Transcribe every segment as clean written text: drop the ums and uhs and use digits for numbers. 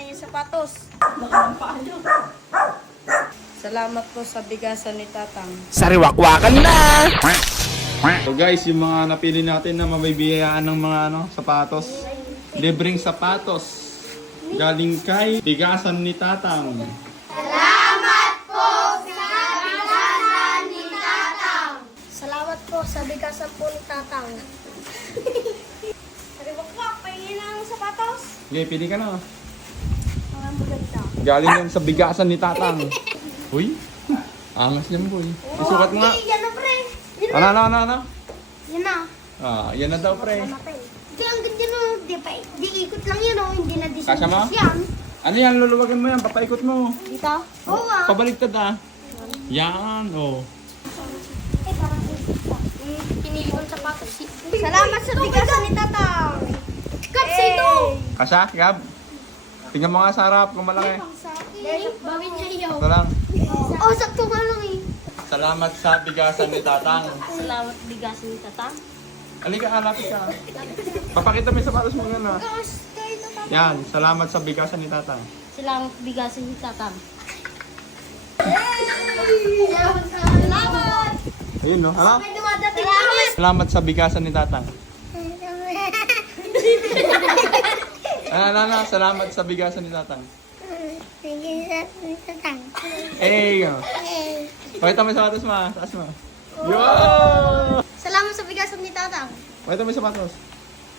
kanyang sapatos. Salamat po sa bigasan ni Tatang. Sariwakwakan na! So guys, yung mga napili natin na mabibiyayaan ng mga sapatos. Libreng sapatos. Galing kay Bigasan ni Tatang. Salamat po sa bigasan po ni Tatang. Sariwakwak, pahingin ng sapatos. Okay, pili ka na. Mga maganda. Galing yan sa Bigasan ni Tatang. Uy, angas niyan boy. Isukat mo nga. Yan na pre. Ano? Yan na. Yan na daw pre. Hindi, ang ganda no. Di ikot lang yun oh. Hindi na Kasya mo? yan. Ano yan, luluwagan mo yan, papaikot mo. Dito? Oo ah. Pabaliktad Yan, oh. Pinili kong sapatos. Salamat sa bigasan ni Tatang. Kaps ito. Kasya, Gab? Tingnan mo nga sa harap kung malaki. Bawin niya iyaw. Ito lang. Oh, sakto nga lang eh. Salamat sa Bigasan ni Tatang. Salamat bigasan ni Tatang. Halika, halapit ka. Papakita mo yung sapatos mo nga na. Yan, salamat sa Bigasan ni Tatang. Salamat bigasan ni Tatang. Salamat. Ayun, no? Ha? May dumadating kami. Salamat sa Bigasan ni Tatang. Salamat sa Bigasan ni Tatang. Eh, pakita mo yung sapatos mo. Taas mo. Yo! Salamat sa bigasan ni Tatang. Pakita mo yung sapatos.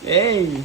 Eh!